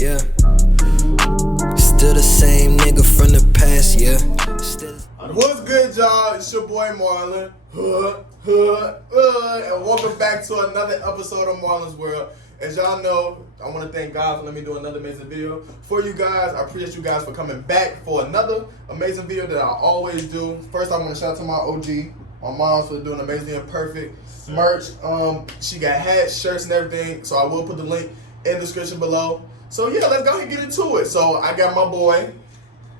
Yeah. Still the same nigga from the past, yeah. What's good, y'all? It's your boy Marlon. And welcome back to another episode of Marlon's World. As y'all know, I want to thank God for letting me do another amazing video for you guys. I appreciate you guys for coming back for another amazing video that I always do. First, I want to shout out to my OG, my mom, for doing amazing and perfect merch. She got hats, shirts, and everything. So I will put the link in the description below. So yeah, let's go ahead and get into it. So I got my boy.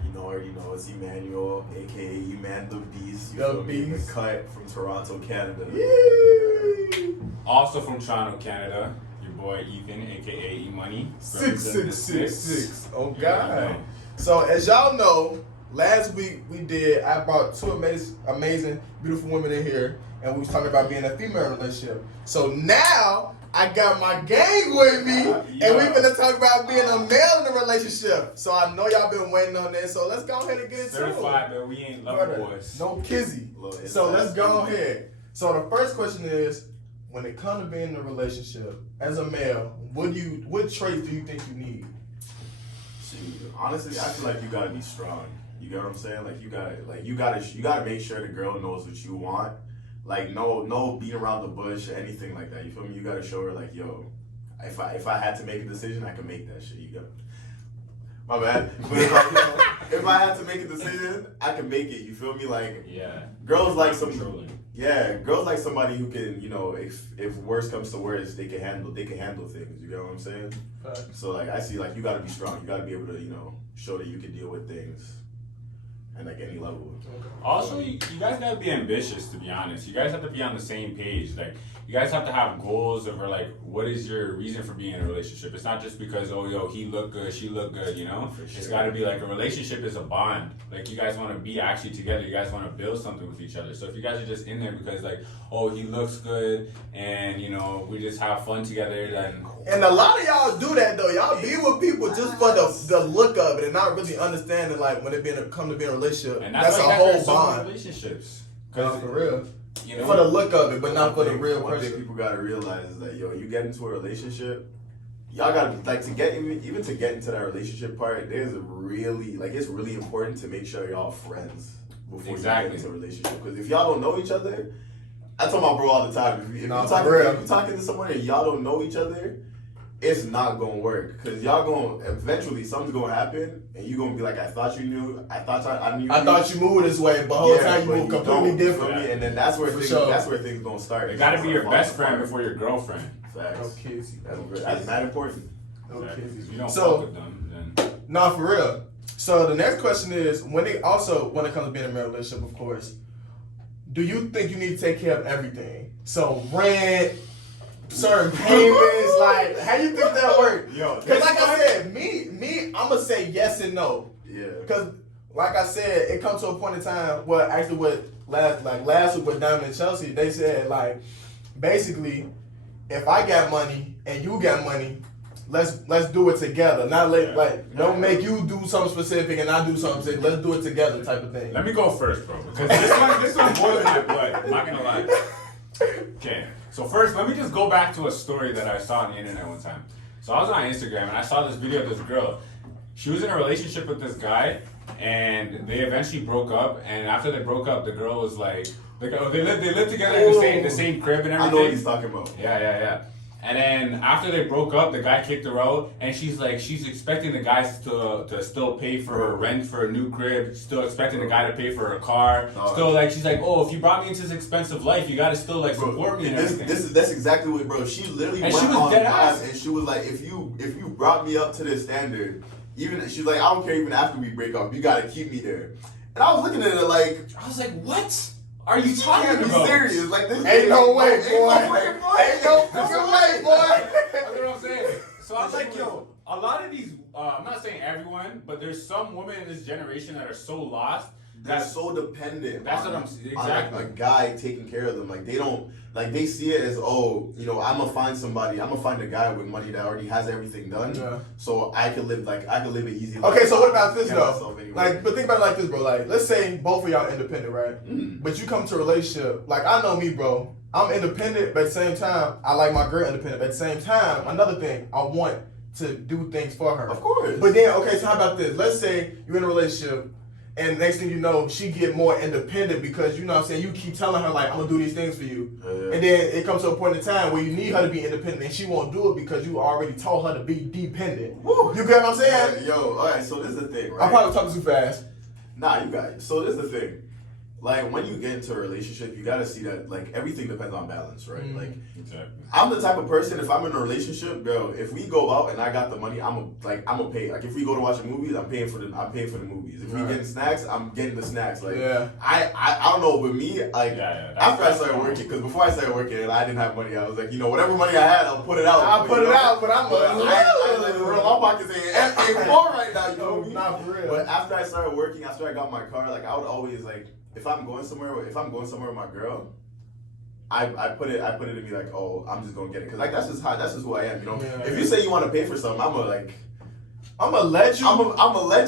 You know, it's Emmanuel, aka Eman the Beast. You The feel me? Beast. The cut from Toronto, Canada. Yay! Also from Toronto, Canada, your boy Ethan, aka E-Money. 6666. Oh Yeah, God. I know. So as y'all know, last week I brought two amazing, beautiful women in here, and we was talking about being in a female relationship. So now I got my gang with me, and we finna talk about being a male in a relationship. So I know y'all been waiting on this, so let's go ahead and get into it. Certified, but we ain't lover boys. No kizzy. So let's go ahead. So the first question is, when it comes to being in a relationship, as a male, what traits do you think you need? See, honestly, I feel like you gotta be strong. You get what I'm saying? Like you gotta make sure the girl knows what you want. Like no beat around the bush or anything like that. You feel me? You gotta show her like, yo, if I had to make a decision, I can make that shit. You got my bad. But if I had to make a decision, I can make it. You feel me? Like Yeah. girls like some Controlling. yeah, girls like somebody who can, you know, if worst comes to worst, they can handle things. You get what I'm saying? So like I see like you gotta be strong. You gotta be able to, you know, show that you can deal with things at like any level. Also, you guys gotta be ambitious, to be honest. You guys have to be on the same page. Like, you guys have to have goals of, like, what is your reason for being in a relationship? It's not just because, oh, yo, he look good, she look good, you know? For sure. It's gotta be like, a relationship is a bond. Like, you guys wanna be actually together. You guys wanna build something with each other. So if you guys are just in there because, like, oh, he looks good, and, you know, we just have fun together, then... And a lot of y'all do that though. Y'all be with people just for the look of it and not really understanding like when it come to being a relationship. And that's a why you guys whole are in so many bond. relationships. No, for real. You know? For the look of it, but not for the real One thing person. people gotta realize is that you get into a relationship, y'all gotta like to get even to get into that relationship part. There's really it's really important to make sure y'all friends before you get into a relationship. Because if y'all don't know each other, I tell my bro all the time, if you're talking to someone and y'all don't know each other, it's not gonna work. Cause y'all gonna eventually something's gonna happen, and you gonna be like, I thought you knew, I thought you moved this way, but the whole time you move completely different. Yeah. And then that's where things gonna start. It gotta be your best friend before your girlfriend. Facts. No kids. That's not important. No kids. If you don't So- fuck with them, then... No, for real. So the next question is, when it comes to being in a marriage relationship, of course, do you think you need to take care of everything? So rent, certain payments, like how you think that works? Yo, Because like I said, me, I'm gonna say yes and no. Yeah. Because like I said, it comes to a point in time. Well, actually, last week with Diamond and Chelsea, they said like basically, if I got money and you got money, let's do it together. Not don't make you do something specific and I do something specific. Let's do it together, type of thing. Let me go first, bro, because this one's boiling my blood. I'm not gonna lie. Okay, so first, let me just go back to a story that I saw on the internet one time. So I was on Instagram and I saw this video of this girl. She was in a relationship with this guy, and they eventually broke up. And after they broke up, the girl was like, they lived together in the same crib and everything. I know what he's talking about. Yeah. And then after they broke up, the guy kicked her out, and she's expecting the guy to still pay for her rent for a new crib, still expecting the guy to pay for her car, she's like, oh, if you brought me into this expensive life, you gotta still support me and everything. That's exactly what, bro. She literally And went she was on dead live ass. and she was like, if you brought me up to this standard, even she's like, I don't care even after we break up, you gotta keep me there. And I was looking at her like, I was like, what are you talking can't be about? serious. Like this Ain't no way, boy. Ain't no way, boy. Ain't no fucking way, boy. That's what I'm saying. So I was like, yo, a lot of these, I'm not saying everyone, but there's some women in this generation that are so lost they're so dependent. That's on, what I'm exactly. on a guy taking care of them. Like they don't. Like they see it as, oh, you know, I'm gonna find somebody. I'm gonna find a guy with money that already has everything done. Yeah. So I can live an easy life. Okay, so what about this though? Like, but think about it like this, bro. Like, let's say both of y'all independent, right? But you come to a relationship. Like, I know me, bro. I'm independent, but at the same time, I like my girl independent. But at the same time, another thing, I want to do things for her. Of course. But then, okay, so how about this? Let's say you're in a relationship. And next thing you know, she get more independent because, you know what I'm saying, you keep telling her, like, I'm going to do these things for you. And then it comes to a point in time where you need her to be independent and she won't do it because you already told her to be dependent. Woo. You get what I'm saying? Yo, all right, so this is the thing, right? I'm probably talking too fast. Nah, you got it. So this is the thing. Like, when you get into a relationship, you got to see that, like, everything depends on balance, right? Like, exactly. I'm the type of person, if I'm in a relationship, girl, if we go out and I got the money, I'm a pay. Like, if we go to watch movies, I'm paying for the movies. If we getting snacks, I'm getting the snacks. Like, I don't know, with me, like, after I started working, because before I started working and I didn't have money, I was like, you know, whatever money I had, I'll put it out. But I'm for real, my pocket's saying Ep.3 right now, you know me? Not for real. But after I started working, after I got my car, like, I would always, like, if I'm going somewhere with my girl, I put it in me like, oh, I'm just gonna get it, cause like that's just who I am, you know. If you say you want to pay for something, I'm gonna let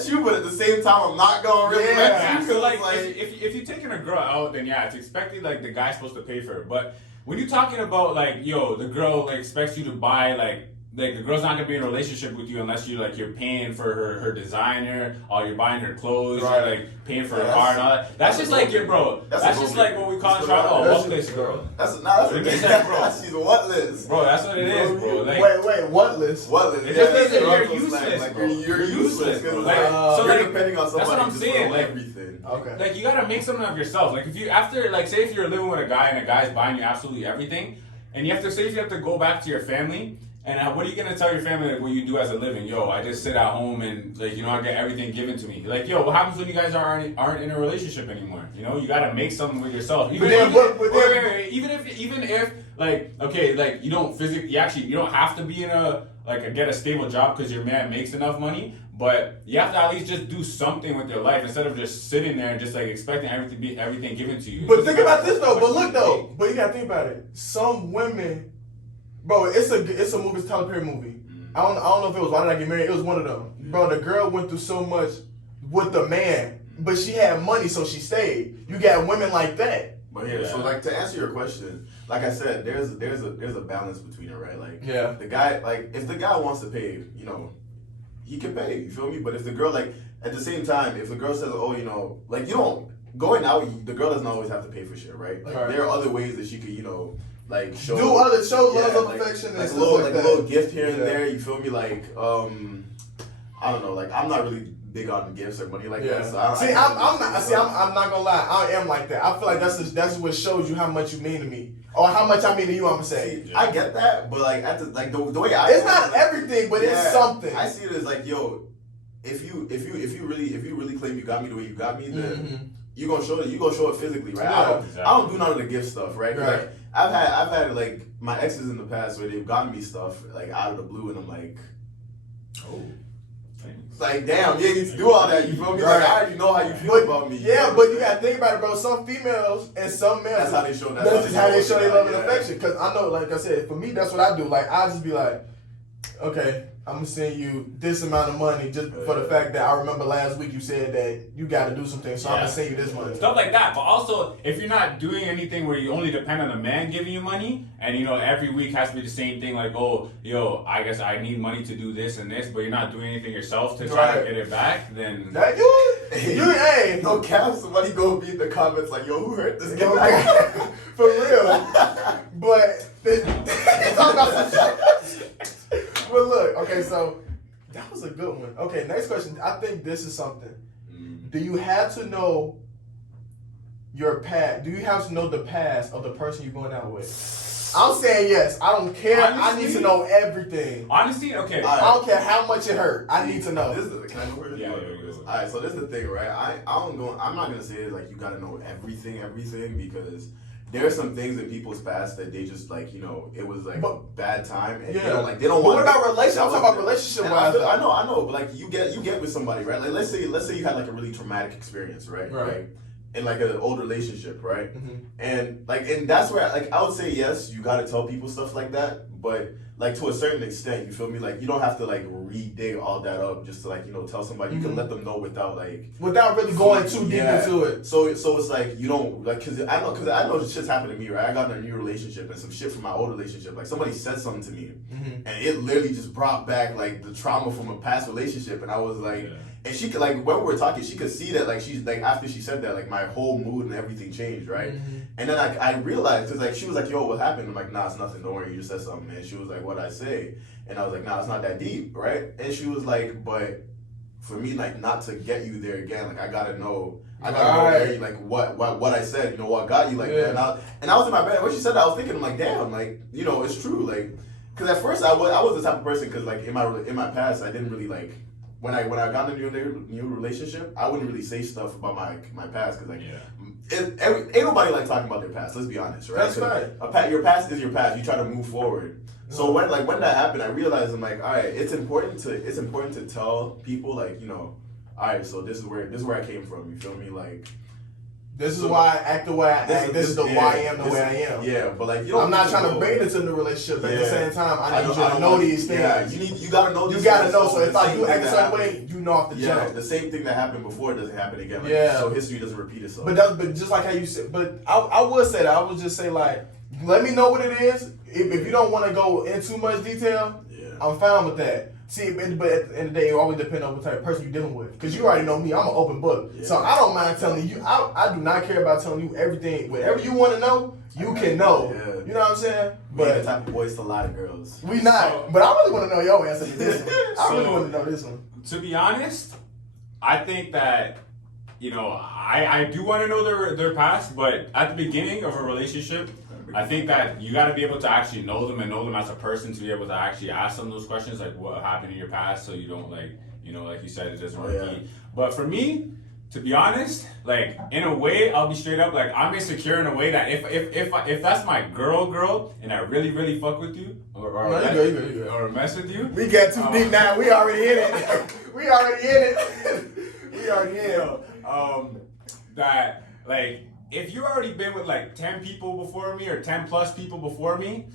you, but at the same time, I'm not gonna really let you. So like if you're taking a girl out, then yeah, it's expected like the guy's supposed to pay for it. But when you're talking about like, yo, the girl like expects you to buy like the girl's not gonna be in a relationship with you unless you're paying for her designer, or you're buying her clothes, or like paying for her car and all that. That's just like your bro. That's just like what we call in travel a what list girl. She's a what list. Bro, that's what it is, bro. Like, wait, what list? What list? It just means that you're useless. Like you're useless. Like, so you're like, depending on somebody. that's what I'm saying. Like everything. Okay. Like you gotta make something of yourself. Like if you say if you're living with a guy and a guy's buying you absolutely everything, and you have to go back to your family. And what are you gonna tell your family like, what you do as a living? Yo, I just sit at home and like I get everything given to me. Like, yo, what happens when you guys aren't in a relationship anymore? You know, you gotta make something with yourself. Even if like okay, like you don't have to be in get a stable job because your man makes enough money. But you have to at least just do something with your life instead of just sitting there and just like expecting everything given to you. But think about this though. But look though. But you gotta think about it. Some women. Bro, it's a movie, it's a Tyler Perry movie. I don't know if it was Why Did I Get Married? It was one of them. Bro, the girl went through so much with the man, but she had money, so she stayed. You got women like that. But so like to answer your question, like I said, there's a balance between it, right? Like the guy, like if the guy wants to pay, you know, he can pay. You feel me? But if the girl, like at the same time, if the girl says, oh, you know, like you don't going out, the girl doesn't always have to pay for shit, right? Like there are other ways that she could, you know. Like show love of affection and stuff like that. A little gift here and there. You feel me? Like I don't know. Like I'm not really big on gifts or money like that. So I'm not gonna lie. I am like that. I feel like that's what shows you how much you mean to me or how much I mean to you. I'm gonna say. I get that, but like the way it's not everything, but it's something. I see it as like, yo, if you really claim you got me the way you got me, then you gonna show it physically, right? I don't do none of the gift stuff, right? Like, I've had like my exes in the past where they've gotten me stuff like out of the blue, and I'm like, oh, thanks. Like damn, you need to do all that. You feel me? Like I already know how you feel about me. Yeah, but you gotta think about it, bro. Some females and some males. That's how they show. That's how they show their love and affection. Cause I know, like I said, for me, that's what I do. Like I just be like, okay, I'm gonna send you this amount of money just for the fact that I remember last week you said that you got to do something, so I'm gonna send you this money. Stuff like that. But also, if you're not doing anything where you only depend on a man giving you money, and you know every week has to be the same thing, like oh, yo, I guess I need money to do this and this, but you're not doing anything yourself to try to get it back, then that hey, no cap. Somebody go be in the comments like, yo, who hurt this guy? For real. But it's all about some shit. But look, okay, so that was a good one. Okay, next question. I think this is something. Do you have to know your past? Do you have to know the past of the person you're going out with? I'm saying yes. I don't care. Honestly, I need to know everything. Honestly, okay. I don't care how much it hurt. I need to know. Can I know where this is? All right, so this is the thing, right? I'm not gonna say like you gotta know everything because there are some things in people's past that they just like, it was like a bad time, and they don't want. But what about relationship? I'm talking about relationship wise. I know, but like you get with somebody, right? Like let's say you had like a really traumatic experience, right? Right. In like an old relationship, right? And that's where I would say yes, you gotta tell people stuff like that, but like to a certain extent, you feel me? Like you don't have to like re-dig all that up just to like tell somebody. You can let them know without really going too deep into it. So it's like you don't like because I know shit's happened to me, right? I got in a new relationship and some shit from my old relationship. Like somebody said something to me, and it literally just brought back like the trauma from a past relationship, and I was like. Yeah. And she could, like, when we were talking, she could see that, like, she's, like, after she said that, like, my whole mood and everything changed, right? And then I realized, because, like, she was like, yo, what happened? I'm like, nah, it's nothing, don't worry, you just said something. And she was like, what'd I say? And I was like, nah, it's not that deep, right? And she was like, but for me, like, not to get you there again, like, I gotta know where you, like, what I said, what got you like that. And I was in my bed, when she said that, I was thinking, I'm like, damn, like, it's true, like, because at first I was the type of person, because, like, in my past, I didn't really, like, when I got in a new relationship, I wouldn't really say stuff about my past because ain't nobody like talking about their past. Let's be honest, right? That's right. Your past is your past. You try to move forward. So when that happened, I realized I'm like, all right, it's important to tell people like all right, so this is where I came from. You feel me? Like. This is why I act the way I act. This is why I am the way I am. Yeah, but like I'm not trying to bring it to the relationship. But at the same time, I need you to know these things. Yeah, you gotta know. You gotta know. So if I do act a certain way, you know off the jump. The same thing that happened before doesn't happen again. Like, so history doesn't repeat itself. But just like how you said, but I would say that I would just say like, let me know what it is. If you don't want to go in too much detail, I'm fine with that. See, but at the end of the day, it always depends on what type of person you're dealing with. Because you already know me, I'm an open book. So I don't mind telling you. I do not care about telling you everything. Whatever you want to know, you can know. Yeah. You know what I'm saying? But we're the type of boys to lie to girls. We not. But I really want to know your answer to this one. I really want to know this one. To be honest, I think that, I do want to know their past, but at the beginning of a relationship, I think that you got to be able to actually know them and know them as a person to be able to actually ask them those questions, like what happened in your past, so you don't like you said, it doesn't repeat. But for me, to be honest, like in a way, I'll be straight up, like I'm insecure in a way that if that's my girl, and I really fuck with you or mess with you, we get too deep now. We already in it. We already in it. That like. If you've already been with like 10 people before me or 10 plus people before me,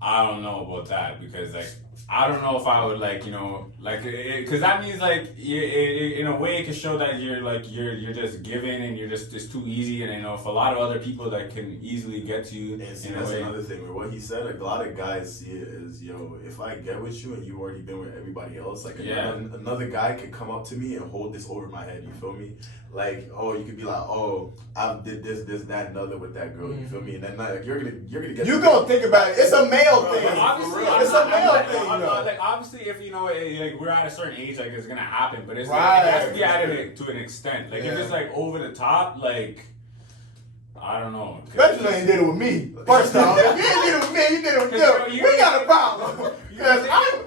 I don't know about that because like I don't know if I would like because that means like in a way it can show that you're just giving and you're just it's too easy, and if a lot of other people that can easily get to you. And see, that's another thing. With what he said, a lot of guys see it as if I get with you and you've already been with everybody else, like another guy could come up to me and hold this over my head. You feel me? Like you could be like, I did this, that, and other with that girl. You feel me? And then like you're gonna get. You gonna think about it? It's a male thing. Obviously, it's a male thing. Like obviously, if like we're at a certain age, like it's gonna happen, but it's like, it has to be added to an extent. Like if it's like over the top, like I don't know. Especially ain't did it with me. First off, you ain't did it with me. You did it with them. We got a problem because I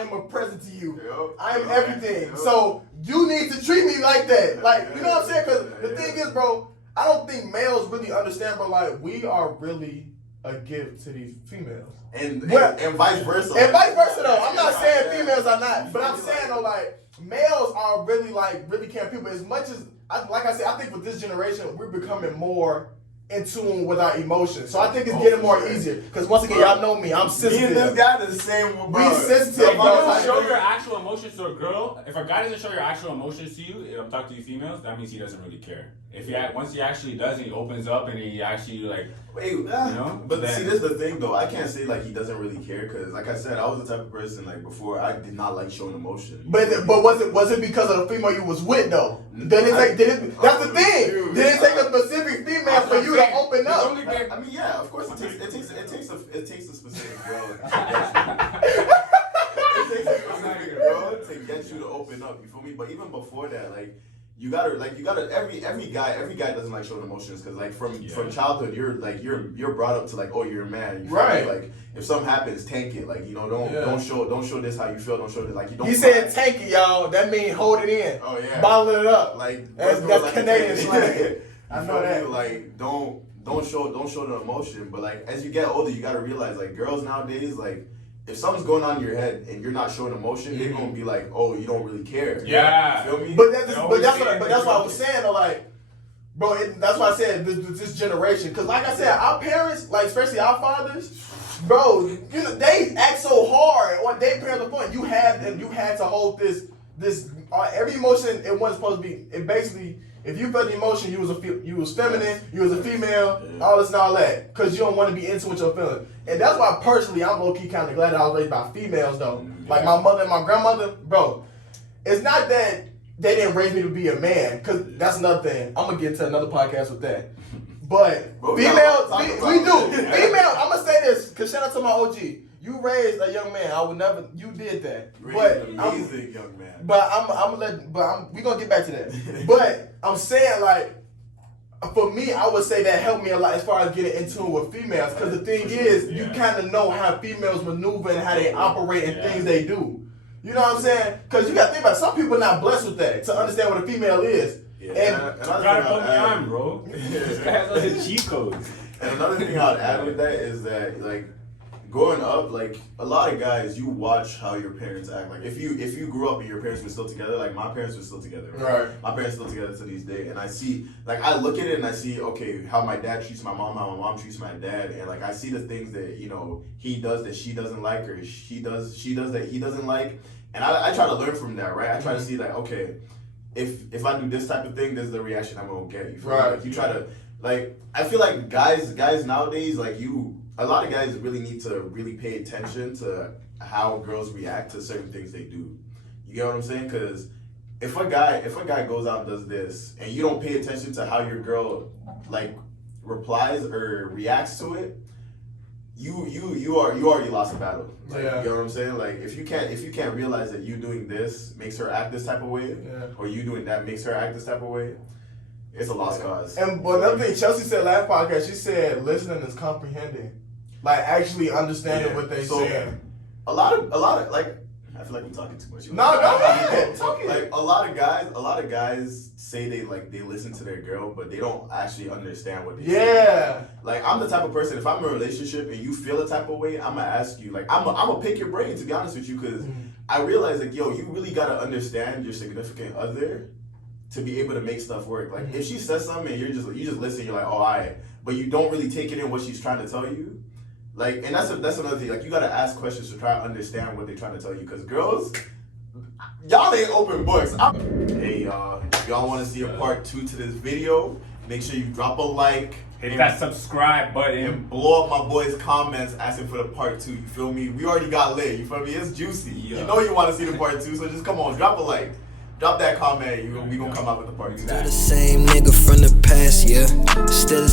am a present to you. I am everything. So you need to treat me like that. Like you know what I'm saying? Because the thing is, bro, I don't think males really understand, bro. Like we are really a gift to these females. And vice versa. And vice versa though. I'm not saying females are not, but I'm saying though, like males are really caring people. As much as like I said, I think with this generation we're becoming more in tune with our emotions. So I think it's getting more easier. Because once again, y'all know me, I'm sensitive. Me and this guy the same. We sensitive. If you don't show your actual emotions to a girl, if a guy doesn't show your actual emotions to you, if I'm talking to you females, that means he doesn't really care. If once he actually does and he opens up and he actually like, But see, this is the thing though. I can't say like he doesn't really care because, like I said, I was the type of person like before I did not like showing emotion. But was it because of the female you was with though? That's the thing. Dude, did it take a specific female for you to open up? I mean, yeah, of course it takes a specific girl. It takes a specific girl to get you to open up. You feel me? But even before that, like. You gotta every guy doesn't like showing emotions because like from childhood you're brought up to like you're a man, right? Like if something happens, tank it, like don't show this how you feel, don't show this like you don't. He said tank it, y'all. That means hold it in. Oh yeah, bottle it up. Like that's Canadian slang. I know that. Like, don't show the emotion. But like, as you get older, you gotta realize, like, girls nowadays, like, if something's going on in your head and you're not showing emotion, they're gonna be like, oh, you don't really care. Yeah. You feel me? But that's what I was saying. Though, like, bro, that's why I said this generation. Cause like I said, our parents, like especially our fathers, bro, you know they act so hard on their parents' point. You had to hold this every emotion it wasn't supposed to be. It basically, if you felt the emotion, you was feminine, you was a female, all this and all that, cause you don't want to be into what you're feeling. And that's why personally, I'm low key kind of glad that I was raised by females though. Like my mother and my grandmother, bro. It's not that they didn't raise me to be a man, cause that's another thing. I'm gonna get to another podcast with that. But females, we do. Females, I'm gonna say this, cause shout out to my OG. You raised a young man. I would never. You did that. But amazing young man. But we gonna get back to that. But I'm saying like, for me, I would say that helped me a lot as far as getting in tune with females. Cause the thing is, you kind of know how females maneuver and how they operate and things they do. You know what I'm saying? Cause you gotta think about it. Some people are not blessed with that to understand what a female is. Yeah. And You gotta put me on, bro. This guy has all his cheat codes. And another thing I'd add with that is that, like, growing up, like, a lot of guys, you watch how your parents act. Like, if you grew up and your parents were still together, like, my parents were still together, right? My parents still together to this day. And I see, like, I look at it and I see, okay, how my dad treats my mom, how my mom treats my dad. And, like, I see the things that, you know, he does that she doesn't like, or she does that he doesn't like. And I try to learn from that, right? I try to see, like, okay, if I do this type of thing, this is the reaction I'm going to get. You feel me? Like, you try to, like, I feel like guys nowadays, like, a lot of guys really need to really pay attention to how girls react to certain things they do. You get what I'm saying? Because if a guy goes out and does this, and you don't pay attention to how your girl, like, replies or reacts to it, you already lost the battle. Like, you know what I'm saying? Like, if you can't realize that you doing this makes her act this type of way, or you doing that makes her act this type of way, it's a lost cause. And but another thing Chelsea said last podcast, she said listening is comprehending, like actually understanding what they saying. A lot of like, I feel like I'm talking too much. No, go ahead. Talk it. Like a lot of guys say they listen to their girl, but they don't actually understand what they say. Like, I'm the type of person, if I'm in a relationship and you feel a type of way, I'm gonna ask you. Like, I'm gonna pick your brain, to be honest with you, because I realize, like, yo, you really gotta understand your significant other to be able to make stuff work. Like, if she says something and you just listen, you're like, oh, alright, but you don't really take it in what she's trying to tell you. Like, and that's another thing. Like, you gotta ask questions to try to understand what they're trying to tell you. Because girls, y'all ain't open books. Hey, y'all, if y'all want to see a part 2 to this video, make sure you drop a like. Hit that subscribe button. And blow up my boys' comments asking for the part 2. You feel me? We already got lit. You feel me? It's juicy. You know you want to see the part 2, so just come on, drop a like. Drop that comment. We gonna come out with the part 2. Still the same nigga from the past, yeah. Still